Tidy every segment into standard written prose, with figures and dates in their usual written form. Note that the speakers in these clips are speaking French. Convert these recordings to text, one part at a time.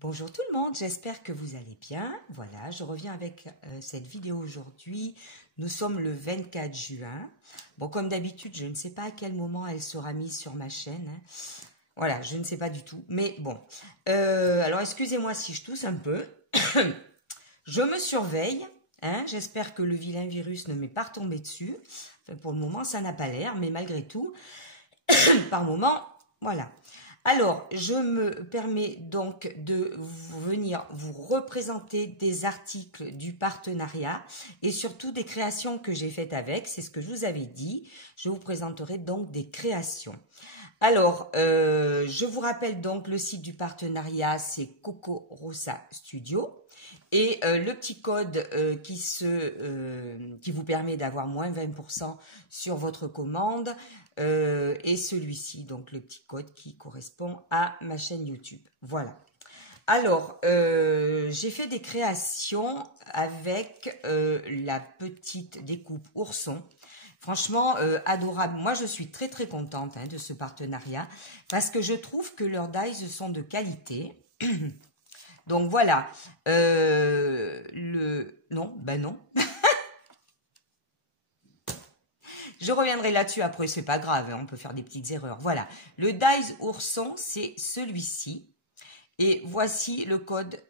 Bonjour tout le monde, j'espère que vous allez bien. Voilà, je reviens avec cette vidéo aujourd'hui. Nous sommes le 24 juin. Bon, comme d'habitude, je ne sais pas à quel moment elle sera mise sur ma chaîne. Voilà, je ne sais pas du tout. Mais bon, alors excusez-moi si je tousse un peu. Je me surveille. J'espère que le vilain virus ne m'est pas retombé dessus. Enfin, pour le moment, ça n'a pas l'air, mais malgré tout, par moment, voilà. Alors, je me permets donc de venir vous représenter des articles du partenariat et surtout des créations que j'ai faites avec. C'est ce que je vous avais dit. Je vous présenterai donc des créations. Alors, je vous rappelle donc le site du partenariat, c'est Coco Rosa Studio. Et le petit code qui vous permet d'avoir moins 20% sur votre commande est celui-ci, donc le petit code qui correspond à ma chaîne YouTube. Voilà. Alors, j'ai fait des créations avec la petite découpe ourson. Franchement, adorable. Moi, je suis très très contente de ce partenariat parce que je trouve que leurs dies sont de qualité. Donc voilà, non, ben non. Je reviendrai là-dessus après, c'est pas grave, on peut faire des petites erreurs. Voilà, le dies ourson, c'est celui-ci. Et voici le code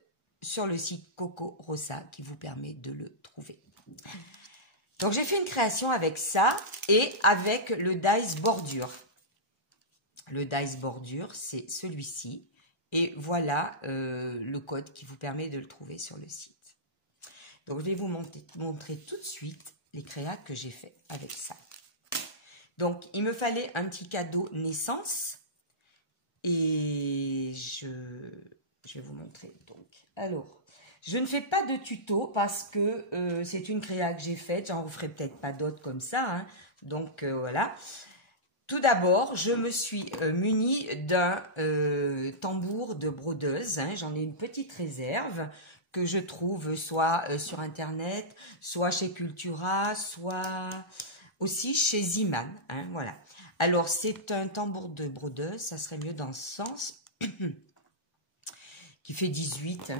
sur le site Coco Rosa qui vous permet de le trouver. Donc j'ai fait une création avec ça et avec le dies bordure. Le dies bordure, c'est celui-ci. Et voilà le code qui vous permet de le trouver sur le site. Donc, je vais vous montrer tout de suite les créas que j'ai fait avec ça. Donc, il me fallait un petit cadeau naissance. Et je vais vous montrer. Donc, alors, je ne fais pas de tuto parce que c'est une créa que j'ai faite. J'en referai peut-être pas d'autres comme ça. Donc, voilà. Tout d'abord, je me suis munie d'un tambour de brodeuse. J'en ai une petite réserve que je trouve soit sur Internet, soit chez Cultura, soit aussi chez Ziman. Voilà. Alors, c'est un tambour de brodeuse, ça serait mieux dans ce sens, qui fait 18 de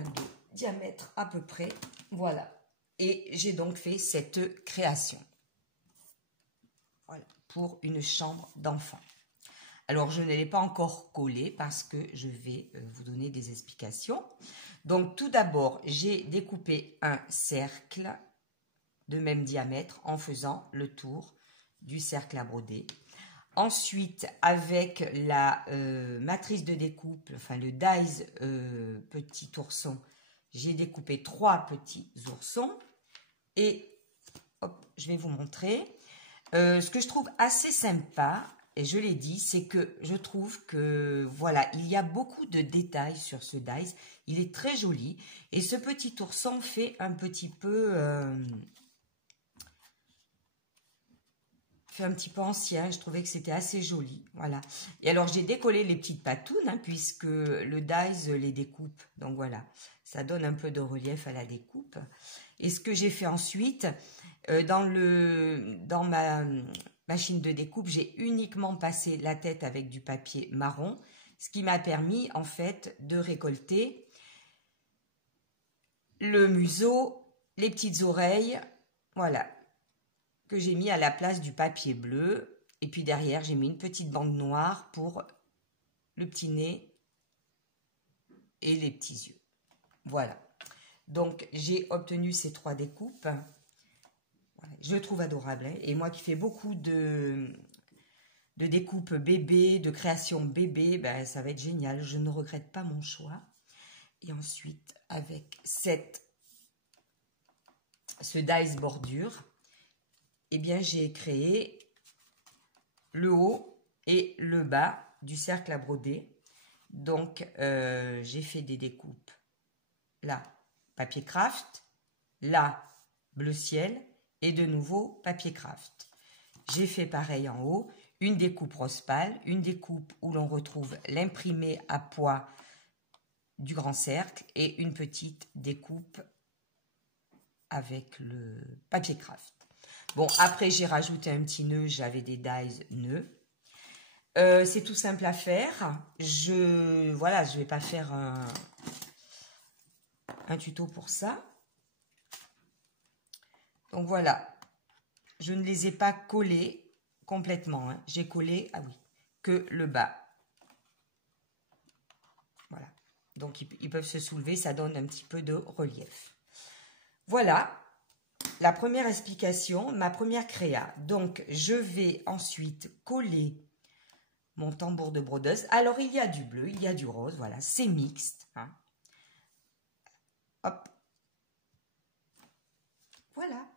diamètre à peu près. Voilà. Et j'ai donc fait cette création. Voilà, pour une chambre d'enfant. Alors, je ne l'ai pas encore collé parce que je vais vous donner des explications. Donc, tout d'abord, j'ai découpé un cercle de même diamètre en faisant le tour du cercle à broder. Ensuite, avec la matrice de découpe, enfin le dies petit ourson, j'ai découpé 3 petits oursons. Et hop, je vais vous montrer. Ce que je trouve assez sympa, et je l'ai dit, c'est que je trouve que, voilà, il y a beaucoup de détails sur ce dies. Il est très joli. Et ce petit ourson fait un petit peu... fait un petit peu ancien. Je trouvais que c'était assez joli. Voilà. Et alors, j'ai décollé les petites patounes, puisque le dies les découpe. Donc, voilà. Ça donne un peu de relief à la découpe. Et ce que j'ai fait ensuite... dans ma machine de découpe, j'ai uniquement passé la tête avec du papier marron, ce qui m'a permis en fait de récolter le museau, les petites oreilles, voilà, que j'ai mis à la place du papier bleu. Et puis derrière, j'ai mis une petite bande noire pour le petit nez et les petits yeux. Voilà. Donc, j'ai obtenu ces 3 découpes. Je le trouve adorable. Et moi qui fais beaucoup de découpes bébé, de création bébé, ben, ça va être génial. Je ne regrette pas mon choix. Et ensuite, avec ce dies bordure, eh bien, j'ai créé le haut et le bas du cercle à broder. Donc, j'ai fait des découpes. Là, papier craft. Là, bleu ciel. Et de nouveau, papier craft. J'ai fait pareil en haut, une découpe rose pâle, une découpe où l'on retrouve l'imprimé à pois du grand cercle et une petite découpe avec le papier craft. Bon, après, j'ai rajouté un petit nœud, j'avais des dies nœuds. C'est tout simple à faire. Voilà, je ne vais pas faire un tuto pour ça. Donc voilà, je ne les ai pas collés complètement, hein. J'ai collé, ah oui, que le bas. Voilà, donc ils peuvent se soulever, ça donne un petit peu de relief. Voilà, la première explication, ma première créa. Donc, je vais ensuite coller mon tambour de brodeuse. Alors, il y a du bleu, il y a du rose, voilà, c'est mixte, hein. Hop. Voilà.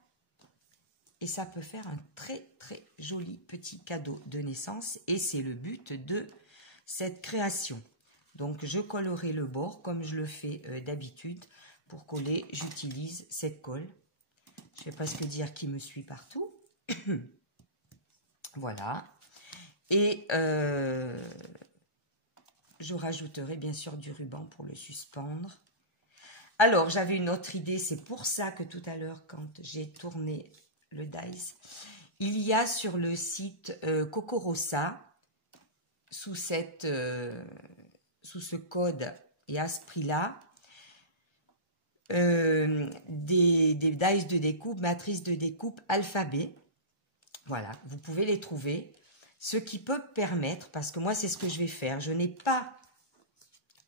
Et ça peut faire un très, très joli petit cadeau de naissance. Et c'est le but de cette création. Donc, je collerai le bord comme je le fais d'habitude. Pour coller, j'utilise cette colle. Je vais presque dire qui me suit partout. Voilà. Et je rajouterai bien sûr du ruban pour le suspendre. Alors, j'avais une autre idée. C'est pour ça que tout à l'heure, quand j'ai tourné le dies, il y a sur le site Cocorosa, sous ce code et à ce prix-là, des dies de découpe, matrices de découpe alphabet. Voilà, vous pouvez les trouver. Ce qui peut permettre, parce que moi c'est ce que je vais faire, je n'ai pas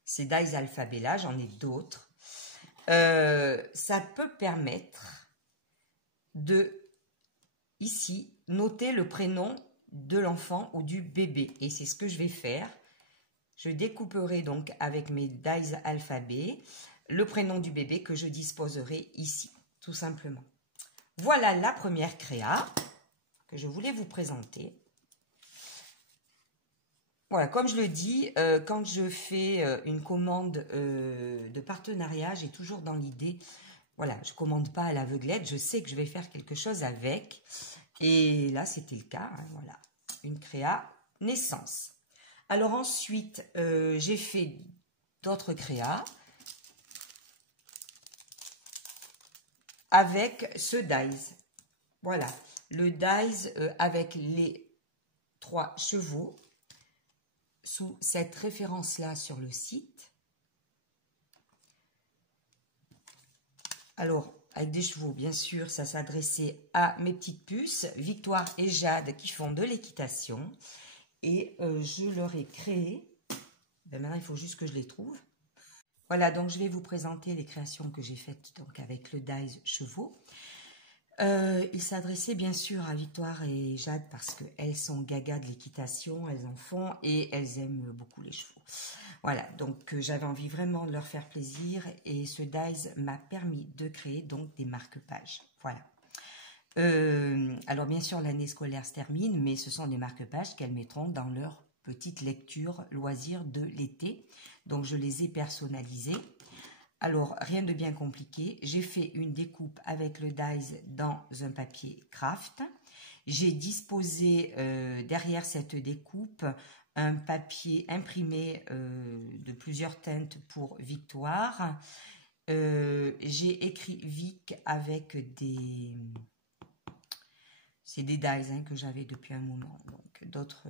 ces dies alphabet là, j'en ai d'autres. Ça peut permettre de, ici, noter le prénom de l'enfant ou du bébé. Et c'est ce que je vais faire. Je découperai donc avec mes dies alphabet le prénom du bébé que je disposerai ici, tout simplement. Voilà la première créa que je voulais vous présenter. Voilà, comme je le dis, quand je fais une commande de partenariat, j'ai toujours dans l'idée, voilà, je ne commande pas à l'aveuglette, je sais que je vais faire quelque chose avec. Et là, c'était le cas, hein, voilà, une créa naissance. Alors ensuite, j'ai fait d'autres créas avec ce dies. Voilà, le dies avec les 3 chevaux sous cette référence-là sur le site. Alors, avec des chevaux, bien sûr, ça s'adressait à mes petites puces, Victoire et Jade, qui font de l'équitation. Et je leur ai créé, ben maintenant il faut juste que je les trouve. Voilà, donc je vais vous présenter les créations que j'ai faites donc avec le dies chevaux. Il s'adressait bien sûr à Victoire et Jade parce qu'elles sont gaga de l'équitation, elles en font et elles aiment beaucoup les chevaux. Voilà, donc j'avais envie vraiment de leur faire plaisir et ce dies m'a permis de créer donc des marque-pages. Voilà. Alors bien sûr l'année scolaire se termine, mais ce sont des marque-pages qu'elles mettront dans leur petite lecture loisir de l'été. Donc je les ai personnalisées. Alors rien de bien compliqué, j'ai fait une découpe avec le dies dans un papier craft. J'ai disposé derrière cette découpe un papier imprimé de plusieurs teintes pour Victoire. J'ai écrit Vic avec des... C'est des dies hein, que j'avais depuis un moment. Donc, d'autres,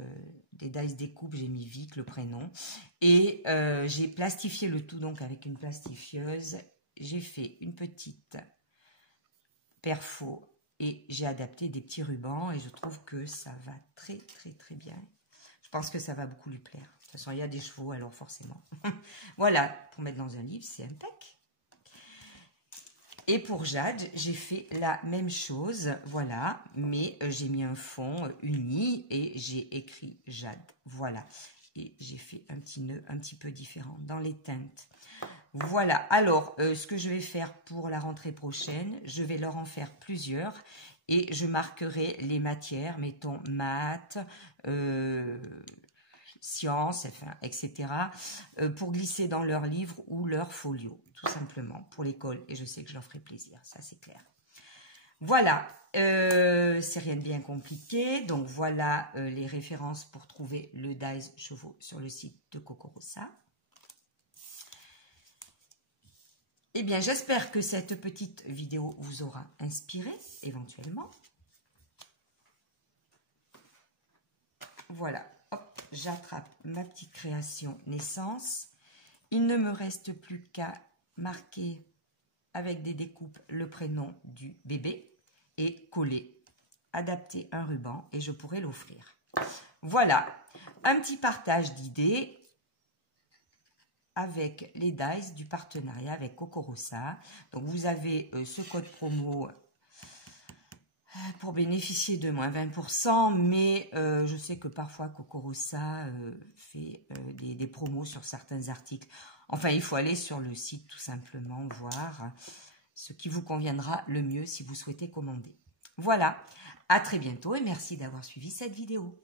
des dies découpes, j'ai mis Vic, le prénom. Et j'ai plastifié le tout donc avec une plastifieuse. J'ai fait une petite perfo et j'ai adapté des petits rubans. Et je trouve que ça va très, très, très bien. Je pense que ça va beaucoup lui plaire. De toute façon, il y a des chevaux, alors forcément. Voilà, pour mettre dans un livre, c'est impec. Et pour Jade, j'ai fait la même chose, voilà, mais j'ai mis un fond uni et j'ai écrit Jade, voilà. Et j'ai fait un petit nœud un petit peu différent dans les teintes. Voilà, alors, ce que je vais faire pour la rentrée prochaine, je vais leur en faire plusieurs et je marquerai les matières, mettons maths, sciences, enfin, etc., pour glisser dans leur livre ou leur folio, tout simplement, pour l'école. Et je sais que je leur ferai plaisir, ça c'est clair. Voilà, c'est rien de bien compliqué. Donc voilà les références pour trouver le dies chevaux sur le site de Cocorosa. Eh bien, j'espère que cette petite vidéo vous aura inspiré, éventuellement. Voilà. Hop, j'attrape ma petite création naissance. Il ne me reste plus qu'à marquer avec des découpes le prénom du bébé et coller, adapter un ruban et je pourrai l'offrir. Voilà, un petit partage d'idées avec les dies du partenariat avec Cocorossa. Donc vous avez ce code promo pour bénéficier de moins 20%, mais je sais que parfois Cocorossa fait des promos sur certains articles. Enfin, il faut aller sur le site tout simplement, voir ce qui vous conviendra le mieux si vous souhaitez commander. Voilà, à très bientôt et merci d'avoir suivi cette vidéo.